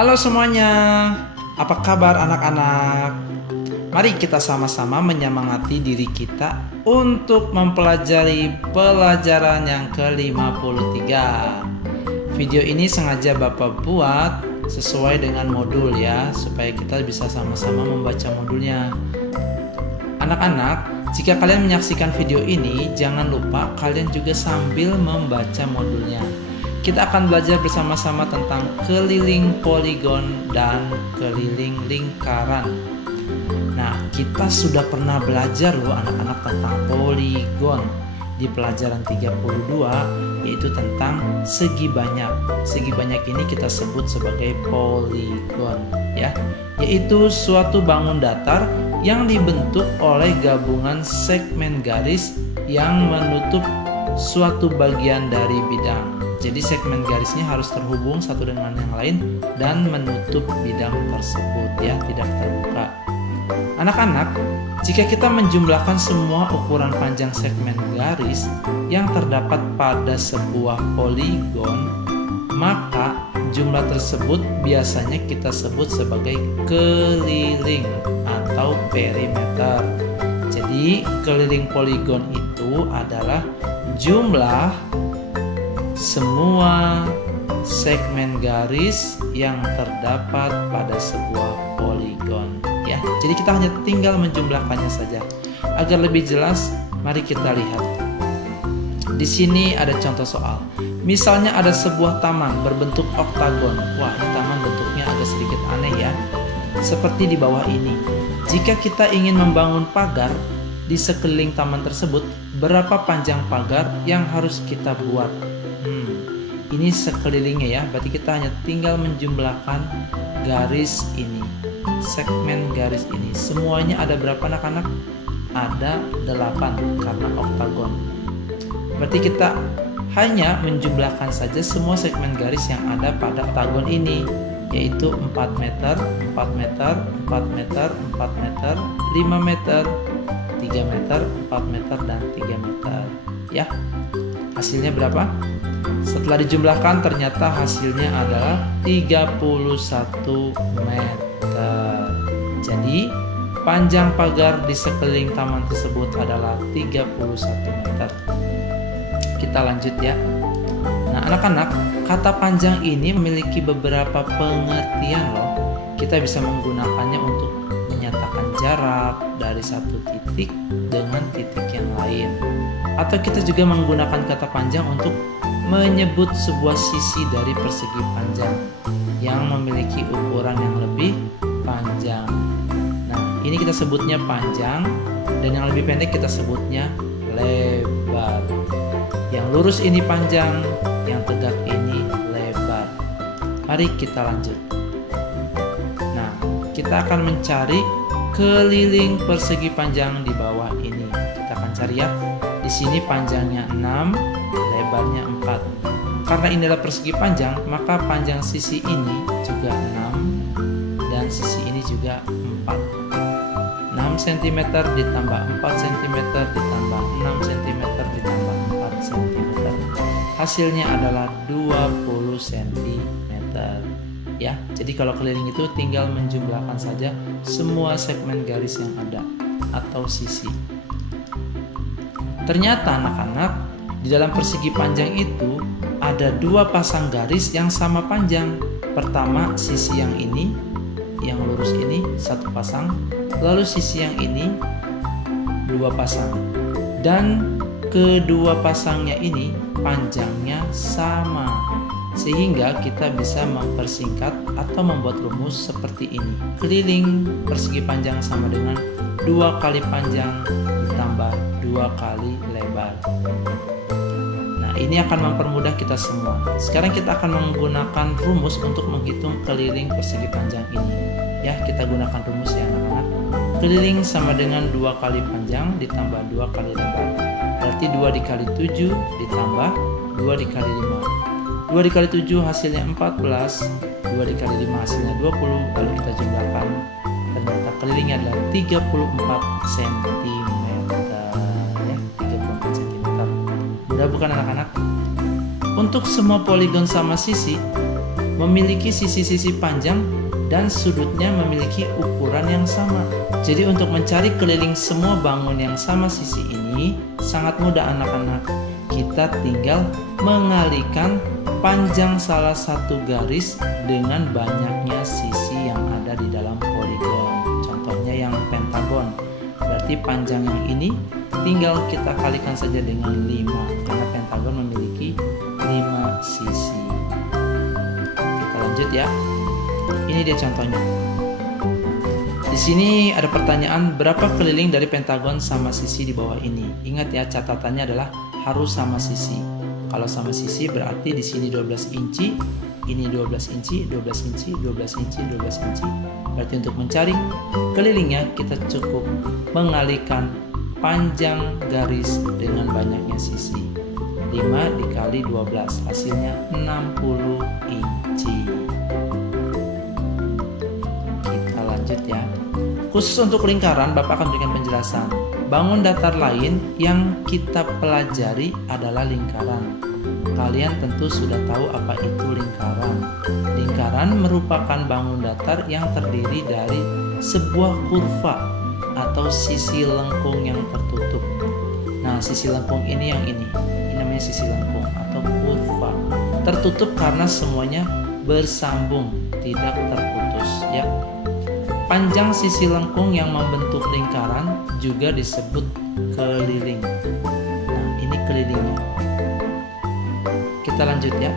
Halo semuanya, apa kabar anak-anak? Mari kita sama-sama menyemangati diri kita untuk mempelajari pelajaran yang ke-53. Video ini sengaja Bapak buat sesuai dengan modul ya, supaya kita bisa sama-sama membaca modulnya. Anak-anak, jika kalian menyaksikan video ini, jangan lupa kalian juga sambil membaca modulnya. Kita akan belajar bersama-sama tentang keliling poligon dan keliling lingkaran. Nah, kita sudah pernah belajar loh anak-anak tentang poligon di pelajaran 32, yaitu tentang segi banyak. Segi banyak ini kita sebut sebagai poligon ya, yaitu suatu bangun datar yang dibentuk oleh gabungan segmen garis yang menutup suatu bagian dari bidang. Jadi segmen garisnya harus terhubung satu dengan yang lain dan menutup bidang tersebut ya, tidak terbuka. Anak-anak, jika kita menjumlahkan semua ukuran panjang segmen garis yang terdapat pada sebuah poligon, maka jumlah tersebut biasanya kita sebut sebagai keliling atau perimeter. Jadi keliling poligon itu adalah jumlah semua segmen garis yang terdapat pada sebuah poligon ya. Jadi kita hanya tinggal menjumlahkannya saja. Agar lebih jelas, mari kita lihat. Di sini ada contoh soal. Misalnya ada sebuah taman berbentuk oktagon. Wah, ini taman bentuknya agak sedikit aneh ya. Seperti di bawah ini. Jika kita ingin membangun pagar di sekeliling taman tersebut, berapa panjang pagar yang harus kita buat? Ini sekelilingnya ya, berarti kita hanya tinggal menjumlahkan garis ini, segmen garis ini. Semuanya ada berapa anak-anak? Ada 8 karena oktagon. Berarti kita hanya menjumlahkan saja semua segmen garis yang ada pada oktagon ini, yaitu 4 meter, 4 meter, 4 meter, 4 meter, 5 meter, 3 meter, 4 meter, dan 3 meter ya. Hasilnya berapa? Setelah dijumlahkan ternyata hasilnya adalah 31 meter. Jadi panjang pagar di sekeliling taman tersebut adalah 31 meter. Kita lanjut ya. Nah anak-anak, kata panjang ini memiliki beberapa pengertian loh. Kita bisa menggunakannya untuk menyatakan jarak dari satu titik dengan titik yang lain. Atau kita juga menggunakan kata panjang untuk menyebut sebuah sisi dari persegi panjang yang memiliki ukuran yang lebih panjang. Nah, ini kita sebutnya panjang, dan yang lebih pendek kita sebutnya lebar. Yang lurus ini panjang, yang tegak ini lebar. Mari kita lanjut. Nah, kita akan mencari keliling persegi panjang di bawah ini. Kita akan cari ya. Di sini panjangnya 6, lebarnya 4. Karena ini adalah persegi panjang, maka panjang sisi ini juga 6 dan sisi ini juga 4. 6 cm ditambah 4 cm ditambah 6 cm ditambah 4 cm. Hasilnya adalah 20 cm ya. Jadi kalau keliling itu tinggal menjumlahkan saja semua segmen garis yang ada atau sisi. Ternyata anak-anak, di dalam persegi panjang itu ada 2 pasang garis yang sama panjang. Pertama sisi yang ini, yang lurus ini 1 pasang, lalu sisi yang ini 2 pasang. Dan kedua pasangnya ini panjangnya sama, sehingga kita bisa mempersingkat atau membuat rumus seperti ini. Keliling persegi panjang sama dengan 2 kali panjang ditambah 2 kali lebar. Nah, ini akan mempermudah kita semua. Sekarang kita akan menggunakan rumus untuk menghitung keliling persegi panjang ini. Ya, kita gunakan rumus ya anak-anak. Keliling sama dengan 2 kali panjang ditambah 2 kali lebar. Berarti 2 dikali 7 ditambah 2 dikali 5. 2 dikali 7 hasilnya 14, 2 dikali 5 hasilnya 20, lalu kita jumlahkan. Ternyata kelilingnya adalah 34 cm ya, 34 cm. Mudah bukan anak-anak? Untuk semua poligon sama sisi, memiliki sisi-sisi panjang dan sudutnya memiliki ukuran yang sama. Jadi untuk mencari keliling semua bangun yang sama sisi ini sangat mudah anak-anak. Kita tinggal mengalihkan panjang salah satu garis dengan banyaknya sisi yang ada di dalam poligon. Contohnya yang pentagon. Berarti panjang yang ini tinggal kita kalikan saja dengan 5 karena pentagon memiliki 5 sisi. Kita lanjut ya. Ini dia contohnya. Di sini ada pertanyaan, berapa keliling dari pentagon sama sisi di bawah ini? Ingat ya, catatannya adalah harus sama sisi. Kalau sama sisi berarti di sini 12 inci, ini 12 inci, 12 inci, 12 inci, 12 inci. Berarti untuk mencari kelilingnya kita cukup mengalihkan panjang garis dengan banyaknya sisi. 5 dikali 12 hasilnya 60 inci. Kita lanjut ya. Khusus untuk lingkaran, Bapak akan berikan penjelasan. Bangun datar lain yang kita pelajari adalah lingkaran. Kalian tentu sudah tahu apa itu lingkaran. Lingkaran merupakan bangun datar yang terdiri dari sebuah kurva atau sisi lengkung yang tertutup. Nah, sisi lengkung ini yang ini namanya sisi lengkung atau kurva. Tertutup karena semuanya bersambung, tidak terputus ya. Panjang sisi lengkung yang membentuk lingkaran juga disebut keliling. Nah, ini kelilingnya. Kita lanjut ya.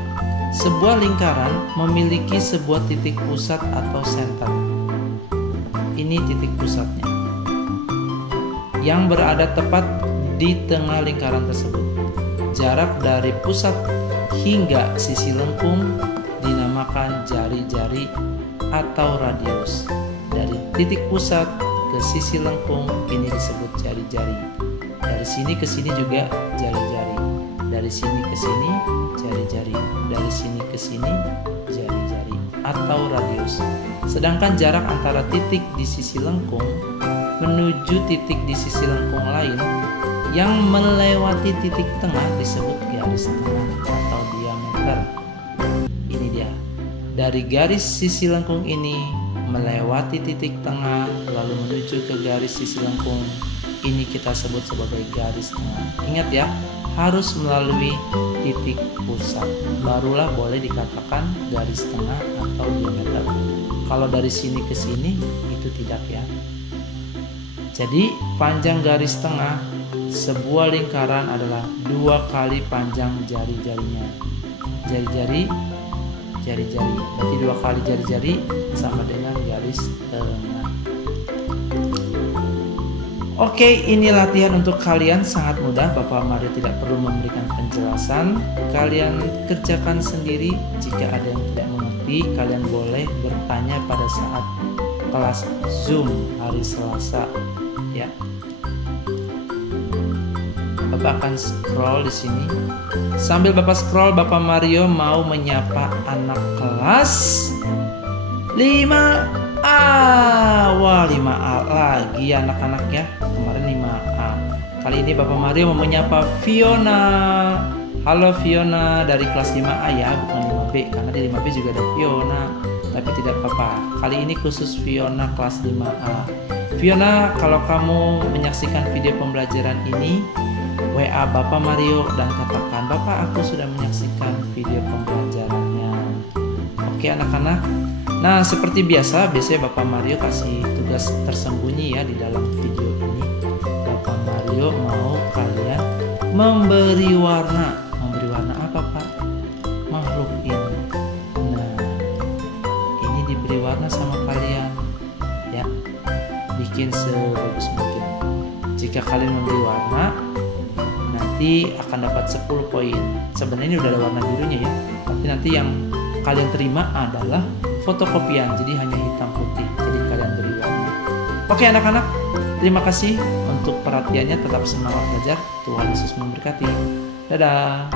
Sebuah lingkaran memiliki sebuah titik pusat atau center. Ini titik pusatnya yang berada tepat di tengah lingkaran tersebut. Jarak dari pusat hingga sisi lengkung dinamakan jari-jari atau radius. Dari titik pusat ke sisi lengkung ini disebut jari-jari. Dari sini ke sini juga jari-jari. Dari sini ke sini jari-jari. Dari sini ke sini jari-jari atau radius. Sedangkan jarak antara titik di sisi lengkung menuju titik di sisi lengkung lain yang melewati titik tengah disebut garis tengah atau diameter. Ini dia. Dari garis sisi lengkung ini melewati titik tengah lalu menuju ke garis sisi lengkung ini kita sebut sebagai garis tengah. Ingat ya, harus melalui titik pusat barulah boleh dikatakan garis tengah atau diameter. Kalau dari sini ke sini itu tidak ya. Jadi panjang garis tengah sebuah lingkaran adalah 2 kali panjang jari-jarinya. Jari-jari, jari-jari. Berarti 2 kali jari-jari sama dengan garis tengah. Oke, ini latihan untuk kalian, sangat mudah. Bapak Mario tidak perlu memberikan penjelasan. Kalian kerjakan sendiri. Jika ada yang tidak mengerti, kalian boleh bertanya pada saat kelas Zoom hari Selasa ya. Bapak akan scroll di sini. Sambil Bapak scroll, Bapak Mario mau menyapa anak kelas 5A. Wah, 5A lagi anak-anak ya. Kemarin 5A. Kali ini Bapak Mario mau menyapa Fiona. Halo Fiona dari kelas 5A ya, bukan 5B. Karena di 5B juga ada Fiona. Tapi tidak apa-apa. Kali ini khusus Fiona kelas 5A. Fiona, kalau kamu menyaksikan video pembelajaran ini, WA Bapak Mario dan katakan, Bapak, aku sudah menyaksikan video pembelajarannya. Oke anak-anak. Nah, seperti biasanya Bapak Mario kasih tugas tersembunyi ya di dalam video ini. Bapak Mario mau kalian memberi warna. Memberi warna apa, Pak? Makhluk ini. Nah, ini diberi warna sama kalian ya. Bikin sebagus mungkin. Jika kalian memberi warna, nanti akan dapat 10 poin. Sebenarnya ini udah ada warna birunya ya, tapi nanti yang kalian terima adalah fotokopian, jadi hanya hitam putih. Jadi kalian beri warna. Oke anak-anak, terima kasih untuk perhatiannya. Tetap semangat belajar. Tuhan Yesus memberkati. Dadah.